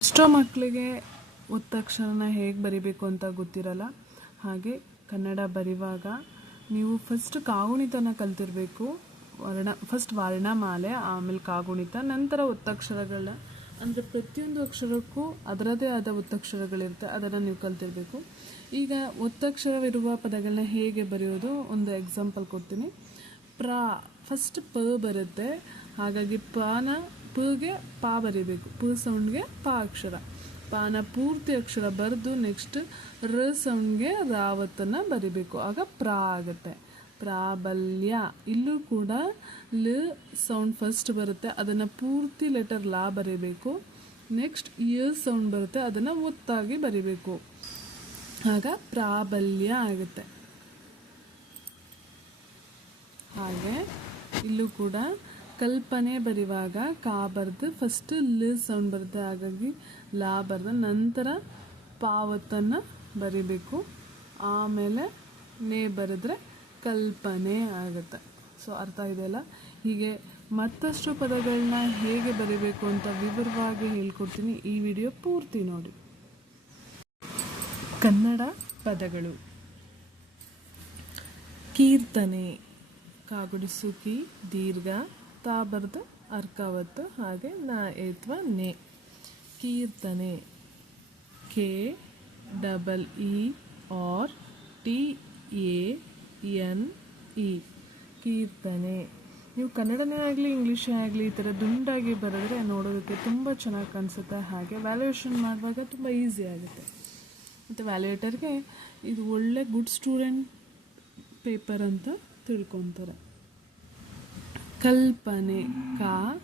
ಎಷ್ಟೋ ಮಕ್ಕಳಿಗೆ ಒತ್ತಕ್ಷರನ ಹೇಗೆ ಬರಿಬೇಕು ಅಂತ ಗೊತ್ತಿರಲ್ಲ. ಹಾಗೆ ಕನ್ನಡ ಬರೆಯುವಾಗ ನೀವು ಫಸ್ಟ್ ಕಾಗುಣಿತನ ಕಲ್ತಿರಬೇಕು. ವರ್ಣ ಫಸ್ಟ್ ವರ್ಣಮಾಲೆ, ಆಮೇಲೆ ಕಾಗುಣಿತ, ನಂತರ ಒತ್ತಕ್ಷರಗಳ ಅಂದರೆ ಪ್ರತಿಯೊಂದು ಅಕ್ಷರಕ್ಕೂ ಅದರದೇ ಆದ ಒತ್ತಕ್ಷರಗಳಿರುತ್ತೆ ಅದನ್ನು ನೀವು ಕಲ್ತಿರಬೇಕು. ಈಗ ಒತ್ತಕ್ಷರವಿರುವ ಪದಗಳನ್ನ ಹೇಗೆ ಬರೆಯೋದು ಒಂದು ಎಕ್ಸಾಂಪಲ್ ಕೊಡ್ತೀನಿ. ಪ್ರ ಫಸ್ಟ್ ಪ ಬರುತ್ತೆ. ಹಾಗಾಗಿ ಪಾನ ಪಗೆ ಪಾ ಬರೀಬೇಕು. ಪ ಸೌಂಡ್ಗೆ ಪಾ ಅಕ್ಷರ. ಪಾನ ಪೂರ್ತಿ ಅಕ್ಷರ ಬರೆದು ನೆಕ್ಸ್ಟ್ ರ ಸೌಂಡ್ಗೆ ರಾವತ್ತನ್ನು ಬರಿಬೇಕು. ಆಗ ಪ್ರ ಆಗುತ್ತೆ. ಪ್ರಾಬಲ್ಯ. ಇಲ್ಲೂ ಕೂಡ ಲ ಸೌಂಡ್ ಫಸ್ಟ್ ಬರುತ್ತೆ. ಅದನ್ನು ಪೂರ್ತಿ ಲೆಟರ್ ಲಾ ಬರೀಬೇಕು. ನೆಕ್ಸ್ಟ್ ಯ ಸೌಂಡ್ ಬರುತ್ತೆ. ಅದನ್ನು ಒತ್ತಾಗಿ ಬರಿಬೇಕು. ಆಗ ಪ್ರಾಬಲ್ಯ ಆಗುತ್ತೆ. ಹಾಗೆ ಇಲ್ಲೂ ಕೂಡ ಕಲ್ಪನೆ ಬರೆಯುವಾಗ ಕಾ ಬರ್ದು ಫಸ್ಟ್ ಲ ಸೌಂಡ್ ಬರುತ್ತೆ ಹಾಗಾಗಿ ಲಾ ಬರ್ದು ನಂತರ ಪಾವತನ್ನು ಬರಿಬೇಕು. ಆಮೇಲೆ ನೇ ಬರೆದ್ರೆ ಕಲ್ಪನೆ ಆಗುತ್ತೆ. ಸೊ ಅರ್ಥ ಇದೆಯಲ್ಲ ಹೀಗೆ ಮತ್ತಷ್ಟು ಪದಗಳನ್ನ ಹೇಗೆ ಬರಿಬೇಕು ಅಂತ ವಿವರವಾಗಿ ಹೇಳ್ಕೊಡ್ತೀನಿ ಈ ವಿಡಿಯೋ ಪೂರ್ತಿ ನೋಡಿ. ಕನ್ನಡ ಪದಗಳು. ಕೀರ್ತನೆ ಕಾಗುಡಿಸು ಕಿ ದೀರ್ಘ. ತಾ ಬರೆದು ಅರ್ಕಾವತ್ತು ಹಾಗೆ ನ ಏತ್ವ ನೆ. Keertane. K, double E, R, T, A, N, E. Keertane. ನೀವು ಕನ್ನಡನೇ ಆಗಲಿ, ಇಂಗ್ಲೀಷೇ ಆಗಲಿ, ಈ ಥರ ದುಂಡಾಗಿ ಬರೆದ್ರೆ ನೋಡೋದಕ್ಕೆ ತುಂಬ ಚೆನ್ನಾಗಿ ಕಾಣಿಸುತ್ತೆ. ಹಾಗೆ ವ್ಯಾಲ್ಯೂಯೇಷನ್ ಮಾಡುವಾಗ ತುಂಬ ಈಸಿ ಆಗುತ್ತೆ. ಮತ್ತು ವ್ಯಾಲ್ಯೂಯೇಟರ್ಗೆ ಇದು ಒಳ್ಳೆ ಗುಡ್ ಸ್ಟೂಡೆಂಟ್ ಪೇಪರ್ ಅಂತ ತಿಳ್ಕೊತಾರೆ. ಕಲ್ಪನೆ ಕಾ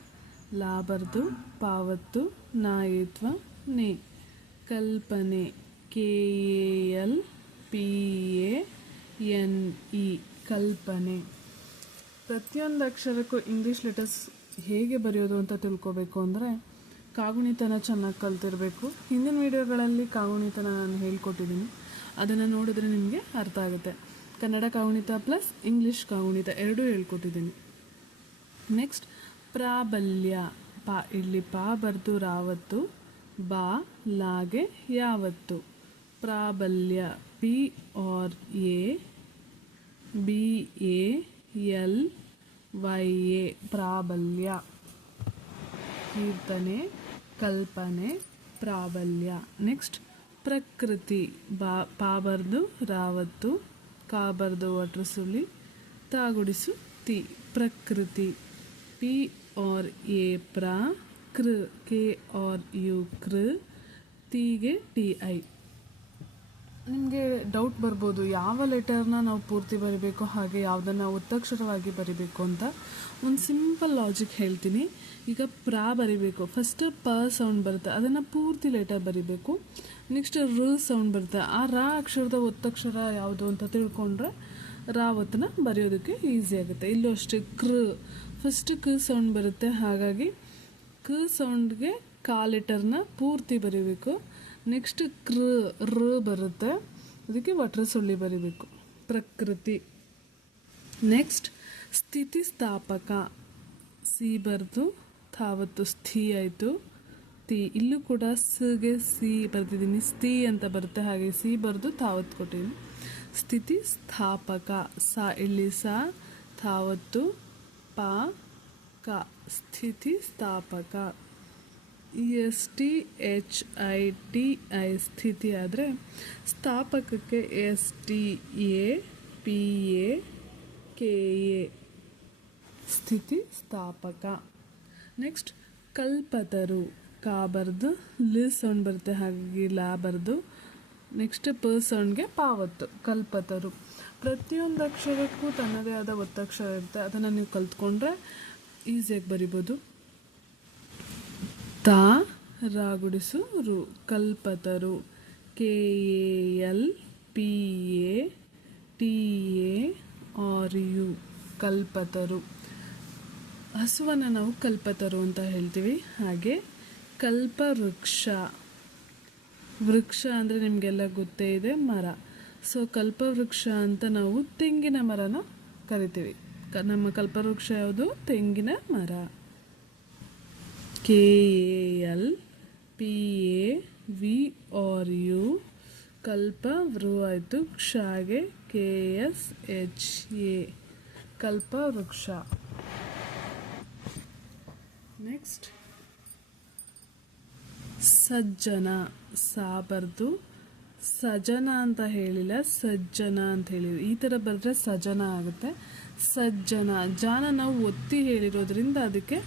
ಲಾಬರ್ದು ಪಾವತ್ತು ನಾಯಿತ್ವ ನೇ. ಕಲ್ಪನೆ K A L P A N E ಕಲ್ಪನೆ. ಪ್ರತಿಯೊಂದು ಅಕ್ಷರಕ್ಕೂ ಇಂಗ್ಲೀಷ್ ಲೆಟರ್ಸ್ ಹೇಗೆ ಬರೆಯೋದು ಅಂತ ತಿಳ್ಕೊಬೇಕು ಅಂದರೆ ಕಾಗುಣಿತನ ಚೆನ್ನಾಗಿ ಕಲ್ತಿರಬೇಕು. ಹಿಂದಿನ ವಿಡಿಯೋಗಳಲ್ಲಿ ಕಾಗುಣಿತನ ನಾನು ಹೇಳ್ಕೊಟ್ಟಿದ್ದೀನಿ. ಅದನ್ನು ನೋಡಿದ್ರೆ ನಿಮಗೆ ಅರ್ಥ ಆಗುತ್ತೆ. ಕನ್ನಡ ಕಾಗುಣಿತ ಪ್ಲಸ್ ಇಂಗ್ಲೀಷ್ ಕಾಗುಣಿತ ಎರಡೂ ಹೇಳ್ಕೊಟ್ಟಿದ್ದೀನಿ. ನೆಕ್ಸ್ಟ್ ಪ್ರಾಬಲ್ಯ. ಪಾ, ಇಲ್ಲಿ ಪಾ ಬರೆದು ರಾವತ್ತು, ಬಾ, ಲಾಗೆ, ಯಾವತ್ತು. ಪ್ರಾಬಲ್ಯ. P, R, A, B, A, L, Y, A. ಪ್ರಾಬಲ್ಯ. ಕೀರ್ತನೆ, ಕಲ್ಪನೆ, ಪ್ರಾಬಲ್ಯ. ನೆಕ್ಸ್ಟ್ ಪ್ರಕೃತಿ. ಬಾ, ಪಾ ಬರ್ದು ರಾವತ್ತು ಕಾಬರ್ದು ಒಟ್ರಸುಲಿ ತಾಗುಡಿಸು ತಿ. ಪ್ರಕೃತಿ. ಪಿ ಆರ್ ಎ ಪ್ರ ಕೃ ಕೆ ಆರ್ ಯು ಕೃ ತೀಗೆ ಟಿ ಐ ನಿಮಗೆ ಡೌಟ್ ಬರ್ಬೋದು, ಯಾವ ಲೆಟರ್ನ ನಾವು ಪೂರ್ತಿ ಬರಿಬೇಕು, ಹಾಗೆ ಯಾವುದನ್ನು ಒತ್ತಕ್ಷರವಾಗಿ ಬರಿಬೇಕು ಅಂತ ಒಂದು ಸಿಂಪಲ್ ಲಾಜಿಕ್ ಹೇಳ್ತೀನಿ. ಈಗ ಪ್ರಾ ಬರಿಬೇಕು. ಫಸ್ಟ್ ಪ ಸೌಂಡ್ ಬರುತ್ತೆ, ಅದನ್ನು ಪೂರ್ತಿ ಲೆಟರ್ ಬರಿಬೇಕು. ನೆಕ್ಸ್ಟ್ ರ ಸೌಂಡ್ ಬರುತ್ತೆ. ಆ ರಾ ಅಕ್ಷರದ ಒತ್ತಕ್ಷರ ಯಾವುದು ಅಂತ ತಿಳ್ಕೊಂಡ್ರೆ ರಾ ಒತ್ತನ ಬರೆಯೋದಕ್ಕೆ ಈಸಿ ಆಗುತ್ತೆ. ಇಲ್ಲೂ ಅಷ್ಟೇ ಕೃ ಫಸ್ಟ್ ಕ ಸೌಂಡ್ ಬರುತ್ತೆ. ಹಾಗಾಗಿ ಕ ಸೌಂಡ್ಗೆ ಕಾಲಿಟರ್ನ ಪೂರ್ತಿ ಬರೀಬೇಕು. ನೆಕ್ಸ್ಟ್ ಕೃ ರ ಬರುತ್ತೆ. ಅದಕ್ಕೆ ವಟ್ರ ಸುಳ್ಳಿ ಬರೀಬೇಕು. ಪ್ರಕೃತಿ. ನೆಕ್ಸ್ಟ್ ಸ್ಥಿತಿಸ್ಥಾಪಕ ಸಿ ಬರೆದು ತಾವತ್ತು ಸ್ಥಿ ಆಯಿತು. ತಿ. ಇಲ್ಲೂ ಕೂಡ ಸಿಗೆ ಸಿ ಬರ್ತಿದ್ದೀನಿ ಸ್ಥಿ ಅಂತ ಬರುತ್ತೆ. ಹಾಗೆ ಸಿ ಬರೆದು ತಾವತ್ತು ಕೊಟ್ಟಿದ್ದೀನಿ. ಸ್ಥಿತಿ ಸ್ಥಾಪಕ. ಸ ಇಲ್ಲಿ ಸ, ತಾವತ್ತು ಪ ಕ ಸ್ಥಿತಿ ಸ್ಥಾಪಕ S T H I T I ಸ್ಥಿತಿ ಆದರೆ ಸ್ಥಾಪಕಕ್ಕೆ S T A P A K A ಸ್ಥಿತಿ ಸ್ಥಾಪಕ ನೆಕ್ಸ್ಟ್ ಕಲ್ಪತರು ಕಾ ಬರ್ದು ಲಿ ಸೌಂಡ್ ಬರುತ್ತೆ ಹಾಗಾಗಿ ಲಾ ಬರ್ದು ನೆಕ್ಸ್ಟ್ ಪರ್ಸನ್ಗೆ ಪಾವತ್ ಪಾವತ್ತು, ಕಲ್ಪತರು. ಪ್ರತಿಯೊಂದು ಅಕ್ಷರಕ್ಕೂ ತನ್ನದೇ ಆದ ಒತ್ತಕ್ಷರ ಇರುತ್ತೆ. ಅದನ್ನು ನೀವು ಕಲ್ತ್ಕೊಂಡ್ರೆ ಈಸಿಯಾಗಿ ಬರಿಬೋದು. ತಾ, ರಾಗುಡಿಸು, ರು, ಕಲ್ಪತರು. K, A, L, P, A, T, A, R, U, ಕಲ್ಪತರು. ಹಸುವನ್ನು ನಾವು ಕಲ್ಪತರು ಅಂತ ಹೇಳ್ತೀವಿ. ಹಾಗೆ ಕಲ್ಪವೃಕ್ಷ. ವೃಕ್ಷ ಅಂದರೆ ನಿಮಗೆಲ್ಲ ಗೊತ್ತೇ ಇದೆ, ಮರ. ಸೊ ಕಲ್ಪವೃಕ್ಷ ಅಂತ ನಾವು ತೆಂಗಿನ ಮರನ ಕರಿತೀವಿ. ನಮ್ಮ ಕಲ್ಪವೃಕ್ಷ ಯಾವುದು? ತೆಂಗಿನ ಮರ. K A L P A V R U ಕಲ್ಪ ವೃ ಆಯಿತು ಕ್ಷಾಗೆ ಕೆ ಎಸ್ ಎಚ್ ಎ ಕಲ್ಪವೃಕ್ಷ. ನೆಕ್ಸ್ಟ್ ಸಜ್ಜನ ಸಾಬರ್ದು. ಸಜನ ಅಂತ ಹೇಳಿಲ್ಲ, ಸಜ್ಜನ ಅಂತ ಹೇಳಿದ್ರು. ಈ ಥರ ಬರೆದ್ರೆ ಸಜನ ಆಗುತ್ತೆ. ಸಜ್ಜನ ಜಾನ ನಾವು ಒತ್ತಿ ಹೇಳಿರೋದ್ರಿಂದ ಅದಕ್ಕೆ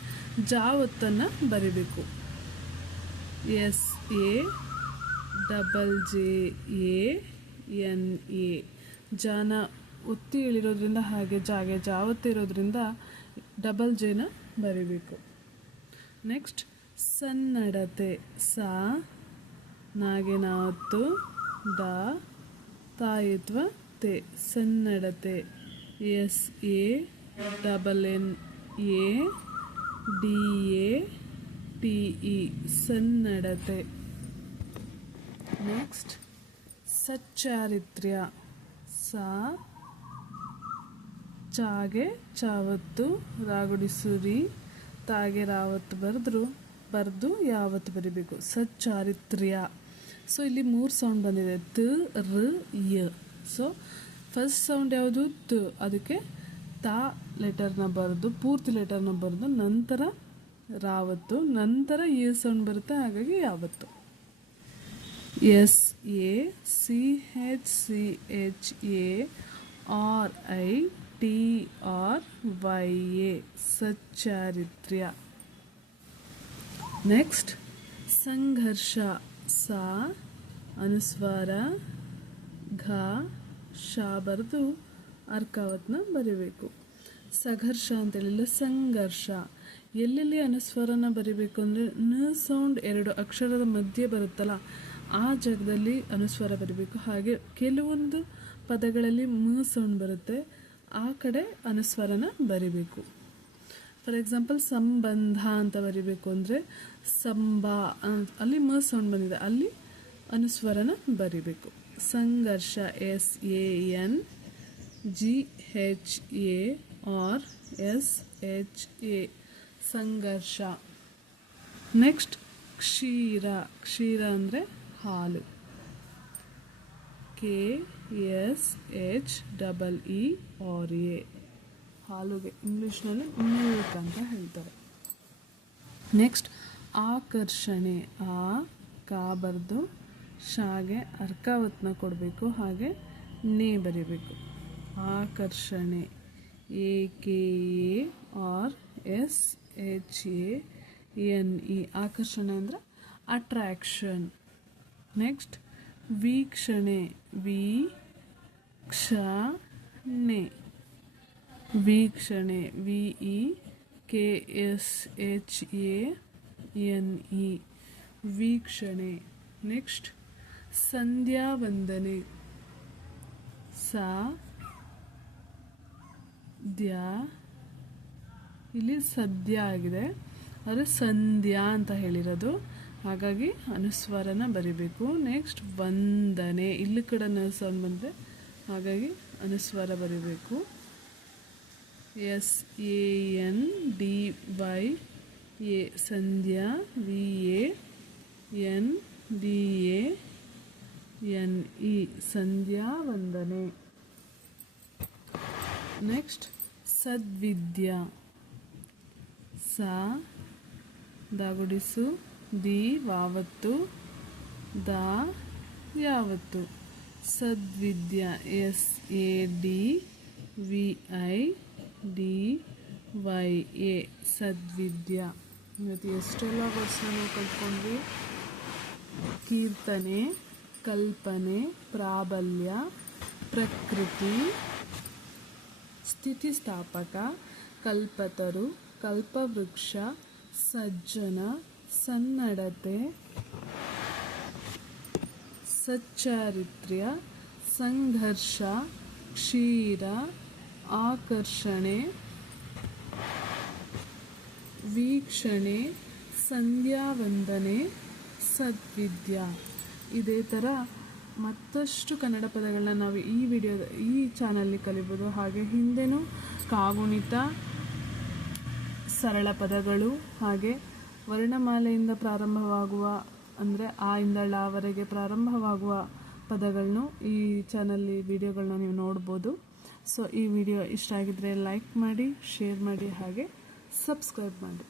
ಜಾ ಒತ್ತನ್ನು ಬರಿಬೇಕು. S, A, double, J, A, N, A. ಜಾನ ಒತ್ತಿ ಹೇಳಿರೋದ್ರಿಂದ ಹಾಗೆ ಜಾಗೆ ಜಾವತ್ತಿರೋದ್ರಿಂದ ಡಬಲ್ ಜೆನ ಬರಿಬೇಕು. ನೆಕ್ಸ್ಟ್ ಸನ್ನಡತೆ ಸ ನಾಗಿನ ಹೊತ್ತು ದ, ತಾಯಿತ್ವ, ತೆ, ಸನ್ನಡತೆ. S, A, double N, A, D, A, T, E, ಸನ್ನಡತೆ. Next, ಸಚ್ಚಾರಿತ್ರ್ಯ ಸ, ಚಾಗೆ ಚಾವತ್ತು ರಾಗುಡಿಸುರಿ ತಾಗೆ ರಾವತ್ತು ಬರೆದ್ರು. ಬರೆದು ಯಾವತ್ತು ಬರಿಬೇಕು? ಸಚ್ಚಾರಿತ್ರ್ಯ. ಸೊ ಇಲ್ಲಿ ಮೂರು ಸೌಂಡ್ ಬಂದಿದೆ. ತ, ರ, ಯ. ಸೊ ಫಸ್ಟ್ ಸೌಂಡ್ ಯಾವುದು? ತ. ಅದಕ್ಕೆ ತಾ ಲೆಟರ್ನ ಬರೆದು, ಪೂರ್ತಿ ಲೆಟರ್ನ ಬರೆದು, ನಂತರ ರಾವತ್ತು, ನಂತರ ಎ ಸೌಂಡ್ ಬರುತ್ತೆ, ಹಾಗಾಗಿ ಯಾವತ್ತು. S A C H C H A R I T R Y A ಸಚ್ಚಾರಿತ್ರ್ಯ. Next ಸಂಘರ್ಷ ಸಾ ಅನುಸ್ವಾರ ಘ ಶಾ ಬರೆದು ಅರ್ಕಾವತ್ನ ಬರಿಬೇಕು ಸಘರ್ಷ ಅಂತೇಳಿಲ್ಲ ಸಂಘರ್ಷ ಎಲ್ಲೆಲ್ಲಿ ಅನುಸ್ವರನ ಬರಿಬೇಕು ಅಂದರೆ ನ ಸೌಂಡ್ ಎರಡು ಅಕ್ಷರದ ಮಧ್ಯೆ ಬರುತ್ತಲ್ಲ ಆ ಜಾಗದಲ್ಲಿ ಅನುಸ್ವರ ಬರಿಬೇಕು ಹಾಗೆ ಕೆಲವೊಂದು ಪದಗಳಲ್ಲಿ ಮ ಸೌಂಡ್ ಬರುತ್ತೆ ಆ ಕಡೆ ಅನುಸ್ವರನ ಬರಿಬೇಕು ಫಾರ್ ಎಕ್ಸಾಂಪಲ್ ಸಂಬಂಧ ಅಂತ ಬರಿಬೇಕು ಅಂದರೆ ಸಂಬ ಅಲ್ಲಿ ಮ ಸೌಂಡ್ ಬಂದಿದೆ. ಅಲ್ಲಿ ಅನುಸ್ವರನ ಬರಿಬೇಕು. ಸಂಘರ್ಷ, S A N, G H A R S H A. ಸಂಘರ್ಷ. ನೆಕ್ಸ್ಟ್, ಕ್ಷೀರ. ಕ್ಷೀರ ಅಂದರೆ ಹಾಲು. K S H double E R A. ಹಾಲುಗೆ ಇಂಗ್ಲೀಷ್ನಲ್ಲಿ ಮಿಲ್ಕ್ ಅಂತ ಹೇಳ್ತಾರೆ. ನೆಕ್ಸ್ಟ್ ಆಕರ್ಷಣೆ ಆ ಕಾ ಬರೆದು ಶಾಗೆ ಅರ್ಕಾವತ್ನ ಕೊಡಬೇಕು, ಹಾಗೆ ನೇ ಬರಿಬೇಕು. ಆಕರ್ಷಣೆ A K A R S H N E. ಆಕರ್ಷಣೆ ಅಂದರೆ ಅಟ್ರಾಕ್ಷನ್ ನೆಕ್ಸ್ಟ್ ವೀಕ್ಷಣೆ. ವಿ ಕ್ಷಣೆ ವೀಕ್ಷಣೆ. V E K S H A N E ವೀಕ್ಷಣೆ. ನೆಕ್ಸ್ಟ್. ಸಂಧ್ಯಾ ವಂದನೆ ಸಾ. ದ್ಯಾ. ಇಲ್ಲಿ ಸದ್ಯ ಆಗಿದೆ. ಆದರೆ ಸಂಧ್ಯಾ ಅಂತ ಹೇಳಿರೋದು. ಹಾಗಾಗಿ ಅನುಸ್ವರನ ಬರಿಬೇಕು. ನೆಕ್ಸ್ಟ್ ವಂದನೆ. ಇಲ್ಲಿ ಕೂಡ ಅನುಸ್ವರ ಬಂದರೆ ಹಾಗಾಗಿ ಅನುಸ್ವರ ಬರಿಬೇಕು. S A N D Y A Sandhya, V A N, D A N E, ಸಂಧ್ಯಾ ವಂದನೆ. ನೆಕ್ಸ್ಟ್, ಸದ್ವಿದ್ಯಾ. ಸ, ದಾಗುಡಿಸು, ದಿ, ವಾವತ್ತು, ದ, ಯಾವತ್ತು. ಸದ್ವಿದ್ಯಾ, S, A, D, V, I, D, Y, A, ಸದ್ವಿದ್ಯಾ. ಇವತ್ತು ಎಷ್ಟೆಲ್ಲ ವರ್ಡ್ಸ್ನ ನಾವು ಕಲ್ತ್ಕೊಂಡ್ವಿ ಕೀರ್ತನೆ, ಕಲ್ಪನೆ, ಪ್ರಾಬಲ್ಯ, ಪ್ರಕೃತಿ, ಸ್ಥಿತಿಸ್ಥಾಪಕ, ಕಲ್ಪತರು, ಕಲ್ಪವೃಕ್ಷ, ಸಜ್ಜನ, ಸನ್ನಡತೆ, ಸಚ್ಚಾರಿತ್ರ್ಯ, ಸಂಘರ್ಷ, ಕ್ಷೀರ, ಆಕರ್ಷಣೆ ವೀಕ್ಷಣೆ, ಸಂಧ್ಯಾವಂದನೆ, ಸದ್ವಿದ್ಯಾ. ಇದೇ ಥರ ಮತ್ತಷ್ಟು ಕನ್ನಡ ಪದಗಳನ್ನ ನಾವು ಈ ವಿಡಿಯೋದ, ಈ ಚಾನಲ್ಲಿ ಕಲಿಬೋದು. ಹಾಗೆ ಹಿಂದೆನೂ ಕಾಗುಣಿತ, ಸರಳ ಪದಗಳು, ಹಾಗೆ ವರ್ಣಮಾಲೆಯಿಂದ ಪ್ರಾರಂಭವಾಗುವ, ಅಂದರೆ ಆ ಇಂದ ಳವರೆಗೆ ಪ್ರಾರಂಭವಾಗುವ ಪದಗಳನ್ನು ಈ ಚಾನಲ್ಲಿ ವಿಡಿಯೋಗಳನ್ನ ನೀವು ನೋಡ್ಬೋದು. ಸೊ ಈ ವಿಡಿಯೋ ಇಷ್ಟ ಆಗಿದ್ದರೆ ಲೈಕ್ ಮಾಡಿ ಶೇರ್ ಮಾಡಿ, ಹಾಗೆ ಸಬ್ಸ್ಕ್ರೈಬ್ ಮಾಡಿ.